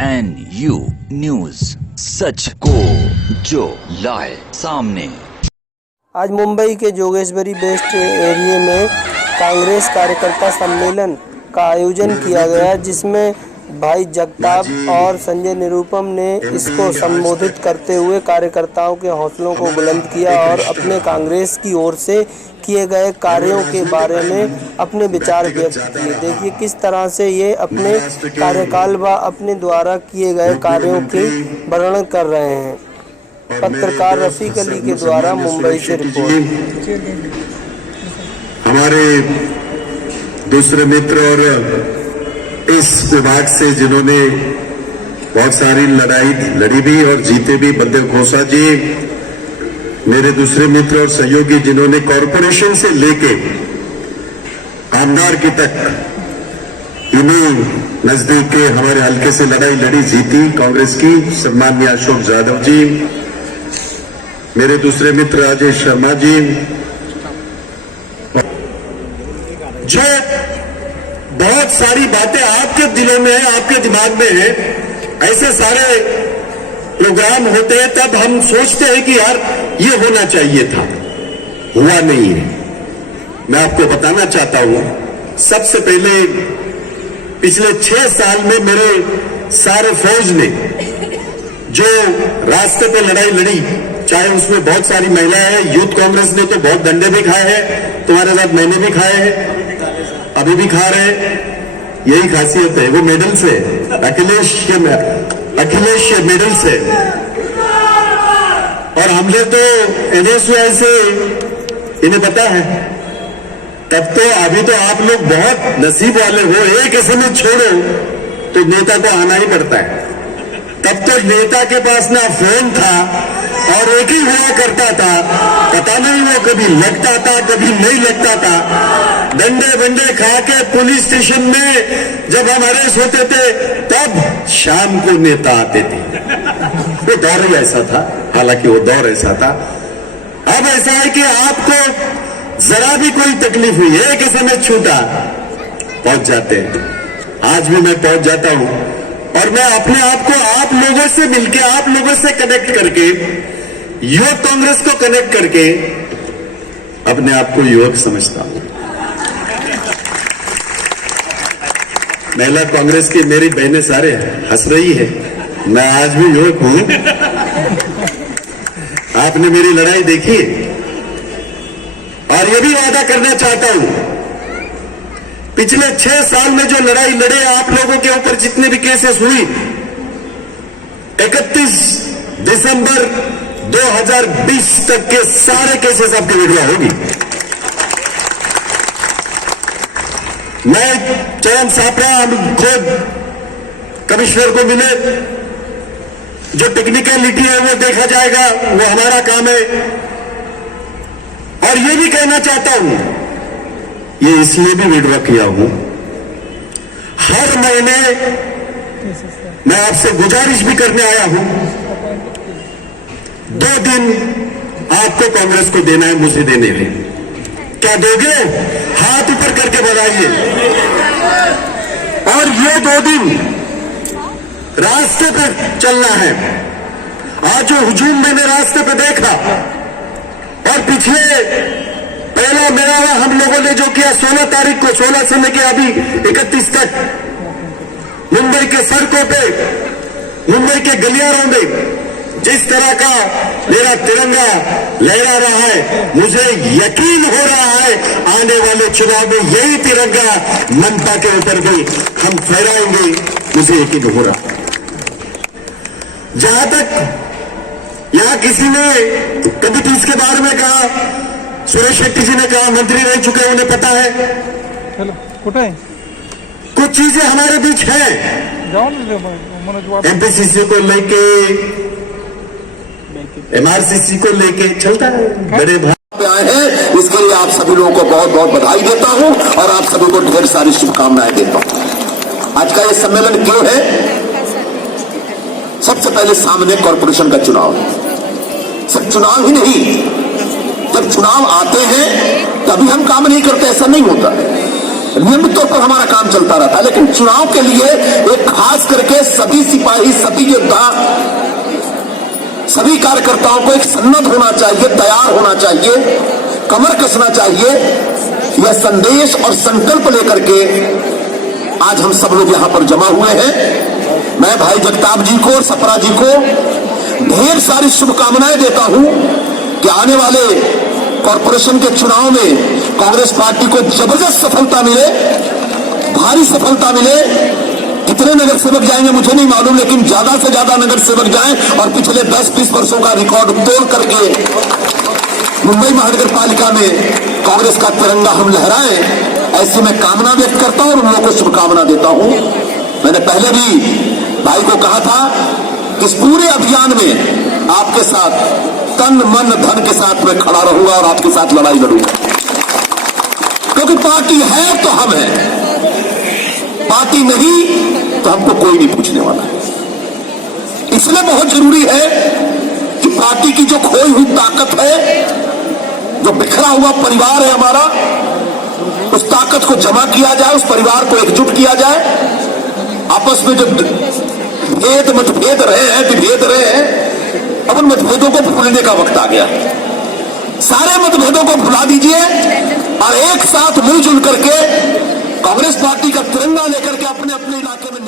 NU news, सच को जो लाए सामने। आज मुंबई के जोगेश्वरी वेस्ट एरिया में कांग्रेस कार्यकर्ता सम्मेलन का आयोजन किया गया, जिसमें भाई जगताप और संजय निरुपम ने इसको संबोधित करते हुए कार्यकर्ताओं के हौसलों को बुलंद किया और अपने कांग्रेस की ओर से किए गए कार्यों के बारे में अपने विचार व्यक्त किए। देखिए किस तरह से ये अपने कार्यकाल व अपने द्वारा किए गए कार्यों की वर्णन कर रहे हैं। पत्रकार रफीक अली के द्वारा मुंबई से रिपोर्ट। हमारे दूसरे मित्र और इस विभाग से जिन्होंने बहुत सारी लड़ाई लड़ी भी और जीते भी, बलदेव खोसा जी, मेरे दूसरे मित्र और सहयोगी जिन्होंने कॉरपोरेशन से लेके आमदार की तक इन्हीं नजदीक के हमारे हल्के से लड़ाई लड़ी जीती कांग्रेस की, सम्माननीय अशोक यादव जी, मेरे दूसरे मित्र राजेश शर्मा जी, जो बहुत सारी बातें आपके दिलों में है, आपके दिमाग में है। ऐसे सारे प्रोग्राम होते हैं तब हम सोचते हैं कि यार ये होना चाहिए था, हुआ नहीं है। मैं आपको बताना चाहता हूं, सबसे पहले पिछले 6 साल में मेरे सारे फौज ने जो रास्ते पे लड़ाई लड़ी, चाहे उसमें बहुत सारी महिलाएं हैं, यूथ कांग्रेस ने तो बहुत डंडे भी खाए हैं, तुम्हारे साथ मैंने भी खाए हैं, अभी भी खा रहे हैं। यही खासियत है, वो मेडल से अखिलेश मेडल से, और हमने तो NSY से इन्हें पता है। तब तो अभी तो आप लोग बहुत नसीब वाले हो, एक SMS छोड़ो तो नेता को आना ही पड़ता है। तब तो नेता के पास ना फोन था और एक ही हुआ करता था, पता नहीं वो कभी लगता था कभी नहीं लगता था। डंडे बंडे खा के पुलिस स्टेशन में जब हम अरेस्ट होते थे तब शाम को नेता आते थे। वो दौर ही ऐसा था, हालांकि वो दौर ऐसा था। अब ऐसा है कि आपको जरा भी कोई तकलीफ हुई, एक SMS छूटा, पहुंच जाते हैं। आज भी मैं पहुंच जाता हूं और मैं अपने आप को आप लोगों से मिलके, आप लोगों से कनेक्ट करके, युवक कांग्रेस को कनेक्ट करके अपने आप को युवक समझता हूं। महिला कांग्रेस की मेरी बहनें सारे हंस रही है, मैं आज भी युवक हूं। आपने मेरी लड़ाई देखी और ये भी वादा करना चाहता हूं, पिछले 6 साल में जो लड़ाई लड़े आप लोगों के ऊपर जितने भी केसेस हुई, 31 दिसंबर 2020 तक के सारे केसेस आपकी विड्रॉ होगी। मैं चरण सापड़ा, हम खुद कमिश्नर को मिले, जो टेक्निकलिटी है वो देखा जाएगा, वो हमारा काम है। और ये भी कहना चाहता हूं, ये इसलिए भी विड्रॉ किया हूं, हर महीने मैं आपसे गुजारिश भी करने आया हूं, 2 दिन आपको कांग्रेस को देना है, मुझे देने में। क्या दोगे? हाथ ऊपर करके बताइए। और ये 2 दिन रास्ते पे चलना है। आज जो हुजूम मैंने रास्ते पे देखा और पिछले पहला मेरा हम लोगों ने जो किया 16 तारीख को, 16 से लेकर अभी 31 तक मुंबई के सड़कों पे, मुंबई के गलियारों में जिस तरह का मेरा तिरंगा लहरा रहा है, मुझे यकीन हो रहा है आने वाले चुनाव में यही तिरंगा मनपा के ऊपर भी हम फहराएंगे, मुझे यकीन हो रहा है। जहां तक यहां किसी ने कभी तो इसके बारे में कहा, सुरेश शेट्टी जी ने कहा मंत्री रह चुके, उन्हें पता है। चलो, कुछ चीजें हमारे बीच है। MPCC को लेके, MRCC को लेके चलता है, बड़े भाई आए हैं, इसके लिए आप सभी लोगों को बहुत बहुत बधाई देता हूं और आप सभी को ढेर सारी शुभकामनाएं देता हूं। आज का ये सम्मेलन क्यों है? सबसे पहले सामने कॉर्पोरेशन का चुनाव है। सिर्फ चुनाव ही नहीं, जब चुनाव आते हैं तभी हम काम नहीं करते, ऐसा नहीं होता। नियमित तौर पर हमारा काम चलता रहता है, लेकिन चुनाव के लिए एक खास करके सभी सिपाही, सभी योद्धा, सभी कार्यकर्ताओं को एक सन्नद्ध होना चाहिए, तैयार होना चाहिए, कमर कसना चाहिए। यह संदेश और संकल्प लेकर के आज हम सब लोग यहां पर जमा हुए हैं। मैं भाई जगताप जी को और सपरा जी को ढेर सारी शुभकामनाएं देता हूं कि आने वाले कॉर्पोरेशन के चुनाव में कांग्रेस पार्टी को जबरदस्त सफलता मिले, भारी सफलता मिले। कितने नगर सेवक जाएंगे मुझे नहीं मालूम, लेकिन ज्यादा से ज्यादा नगर सेवक जाएं और पिछले 10-20 वर्षों का रिकॉर्ड तोड़ करके मुंबई महानगर पालिका में कांग्रेस का तिरंगा हम लहराएं, ऐसी मैं कामना व्यक्त करता हूं और उन लोगों को शुभकामना देता हूं। मैंने पहले भी भाई को कहा था कि इस पूरे अभियान में आपके साथ तन मन धन के साथ मैं खड़ा रहूंगा और आपके साथ लड़ाई लड़ूंगा, क्योंकि पार्टी है तो हम हैं, पार्टी नहीं तो हमको कोई नहीं पूछने वाला है। इसलिए बहुत जरूरी है कि पार्टी की जो खोई हुई ताकत है, जो बिखरा हुआ परिवार है हमारा, उस ताकत को जमा किया जाए, उस परिवार को एकजुट किया जाए। आपस में जो मतभेद रहे हैं, विभेद रहे हैं, अब उन मतभेदों को भूलने का वक्त आ गया। सारे मतभेदों को भुला दीजिए और एक साथ मिलजुल करके कांग्रेस पार्टी का तिरंगा लेकर के अपने अपने इलाके में